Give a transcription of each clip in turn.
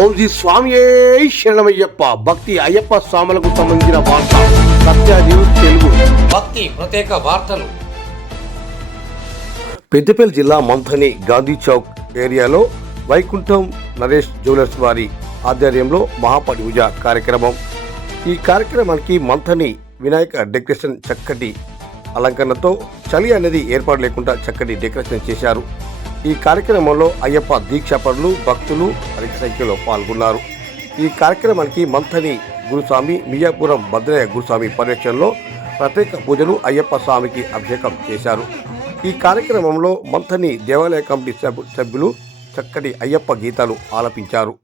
ఓం శ్రీ స్వామియే శరణమయ్యప్ప. భక్తి అయ్యప్ప స్వాములకు సంబంధించిన వార్త సత్య న్యూస్ తెలుగు. భక్తి ప్రత్యేక వార్తలు. పెద్దపల్లి జిల్లా మంథని గాంధీ చౌక్ ఏరియాలో వైకుంఠం నరేష్ జ్యువెలర్స్ వారి ఆధ్వర్యంలో మహాపడి పూజ కార్యక్రమం. ఈ కార్యక్రమానికి మంథని వినాయక డెకరేషన్ చక్కటి అలంకరణతో చలి అనేది ఏర్పాటు లేకుండా చక్కటి డెకరేషన్ చేశారు. ఈ కార్యక్రమంలో అయ్యప్ప దీక్షాపరులు భక్తులు అధిక సంఖ్యలో పాల్గొన్నారు. ఈ కార్యక్రమానికి మంథని గురుస్వామి మియాపురం భద్రయ్య గురుస్వామి పర్యవేక్షణలో ప్రత్యేక పూజలు అయ్యప్ప స్వామికి అభిషేకం చేశారు. ఈ కార్యక్రమంలో మంథని దేవాలయ కమిటీ సభ్యులు చక్కటి అయ్యప్ప గీతాలు ఆలపించారు.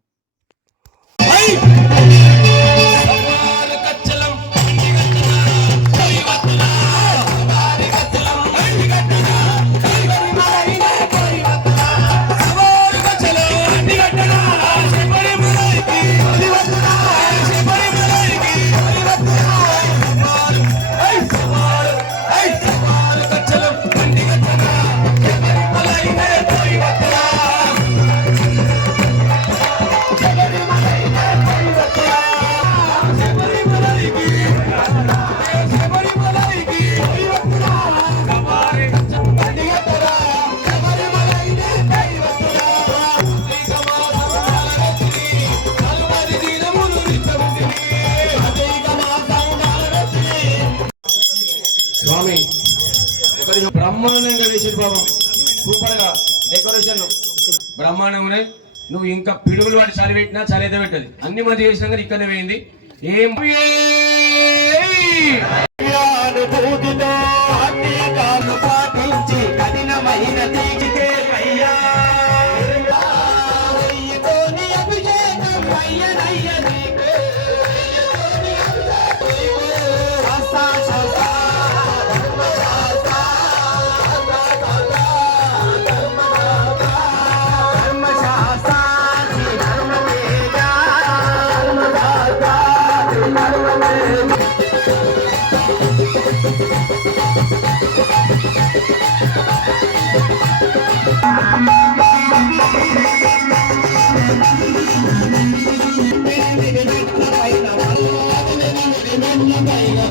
స్వామి బ్రహ్మాండంగా వేసిన బాబు, సూపర్ గా డెకరేషన్ బ్రహ్మాండంగా. నువ్వు ఇంకా పిడుగులు వాటి చలి పెట్టినా చలి అయితే పెట్టదు. అన్ని మంది చేసినా కానీ ఇక్కడనే పోయింది. ఏం Jai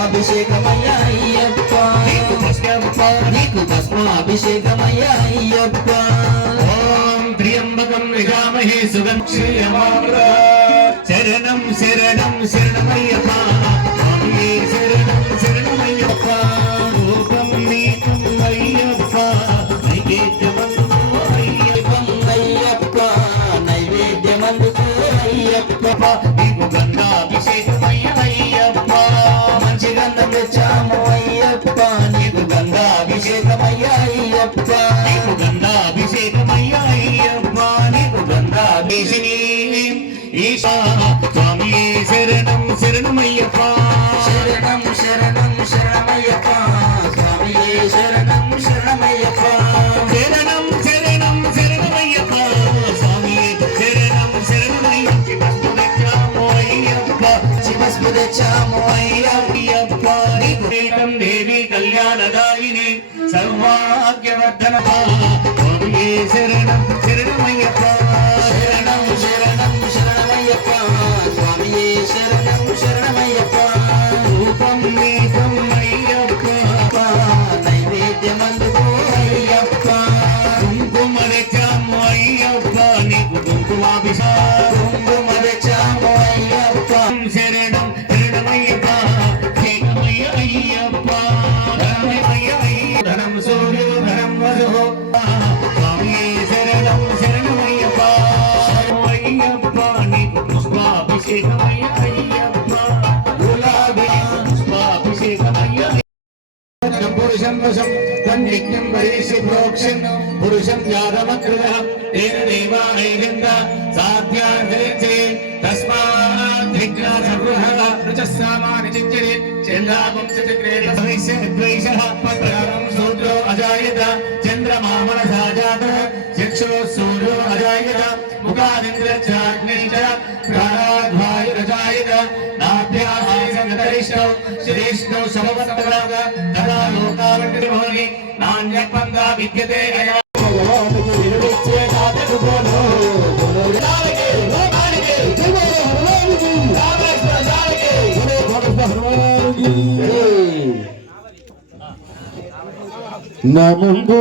అభిషేకమయ్యా అయ్యప్ప నీకు భస్మాభిషేకమయ్యా అయ్యప్ప ఓం త్ర్యంబకం యజామహే సుగంధ శరణం శరణం శరణమయ్యప్ప స్వామియే శరణం శరణమయ్యప్ప రూపం నీకు అయ్యప్ప నైవేద్యమందుకు అయ్యప్ప నైవేద్యమందుకు అయ్యప్ప నీకు గంగాభిషేకమయ్య అయ్యప్ప మంచి గంధం తెచ్చాము అయ్యప్ప నీకు గంగాభిషేకమయ్యా అయ్యప్ప నీకు గంగాభిషేకమయ్య అయ్యప్ప నీకు గంగాభిషేని ఈశా స్వామియే శరణం శరణమయ్యప్ప శరణం శరణం శరణమయ్యప్ప స్వామియే శరణం శరణమయ్యప్ప శరణం శరణం శరణమయ్యప్ప స్వామియే శరణం శరణమయ్యప్ప భస్మదచ్చాము అయ్యప్ప శివస్పు తెచ్చాము అయ్యప్ప నీకు ఏకం దేవి కళ్యాణదాయిని సర్వాగ్యవర్ధన స్వామియే శరణం శరణమయ్యప్ప శరణం శరణం శరణమయ్యప్ప స్వామియే శరణం శరణమయ్యప్ప రూపం నీకం అయ్యప్ప నైవేద్యమందుకు అయ్యప్ప కుంకుమ తెచ్చాము అయ్యప్ప నీకు కుంకుమాభిషేకం కుంకుమ తెచ్చాము అయ్యప్ప శరణం శరణమయ్యప్ప శరణమయ్య అయ్యప్ప ధనమయ్య అయ్య ధనం సూర్యో ధనం వజో స్వామియే యజ్ఞం వైశ్య ప్రోక్షన్ పురుషం యాదమగ్రహ తేన దేవా ఐలింద సాధ్యార్థే తస్మాత్ విఘ్న సర్వః రుచస్సామాని చిచ్చరే చంద్రాపం చక్రేణ వైశ్య ద్వైషః పద్రారం సూర్యో అజాయత చంద్రమా మనసా జాతః చక్షో సూర్యో అజాయత ముఖాదింద్రచాగ్నిశ్చ ప్రాణాద్వాయురజాయత నాభ్యాసే సంగతరిష్టౌ శ్రేష్ఠౌ సమవత్తరాగ తదా లోకావృతిర్భవతి నాణ్యపందా విద్యతే అయా భగవానుకు విరుడిచ్చే కాదకు పోను జానకి లోకానికి జయ హనుమానుకి రామకృష్ణ జానకి జయ భగవంత హనుమానుకి నా ముందు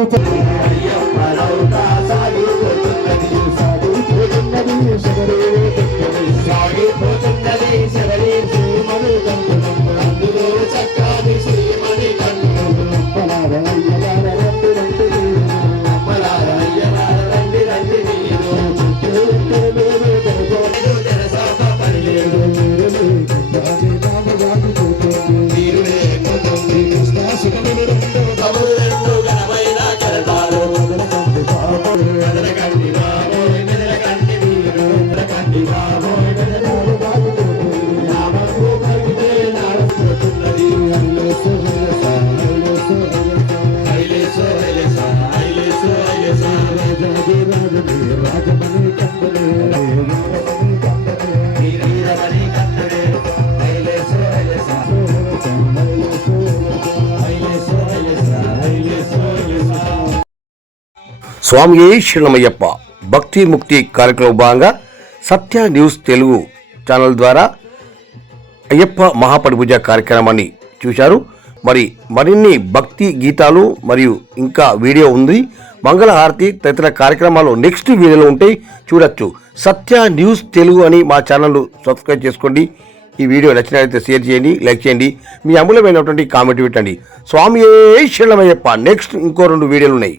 సాగిపోతున్నది శబరి శ్రీమణి అందులో చక్రాది శ్రీమణి స్వామి శరణమయ్యప్ప భక్తి ముక్తి కార్యక్రమం భాగంగా సత్య న్యూస్ తెలుగు ఛానల్ ద్వారా అయ్యప్ప మహాపడి పూజ కార్యక్రమాన్ని చూశారు. మరిన్ని భక్తి గీతాలు మరియు ఇంకా వీడియో ఉంది, మంగళహారతి తదితర కార్యక్రమాలు నెక్స్ట్ వీడియోలో ఉంటాయి, చూడొచ్చు. సత్య న్యూస్ తెలుగు అని మా ఛానల్ సబ్స్క్రైబ్ చేసుకోండి. ఈ వీడియో నచ్చినట్లయితే షేర్ చేయండి, లైక్ చేయండి, మీ అమూల్యమైనటువంటి కామెంట్ పెట్టండి. స్వామి శరణమయ్యప్ప. నెక్స్ట్ ఇంకో 2 వీడియోలు ఉన్నాయి.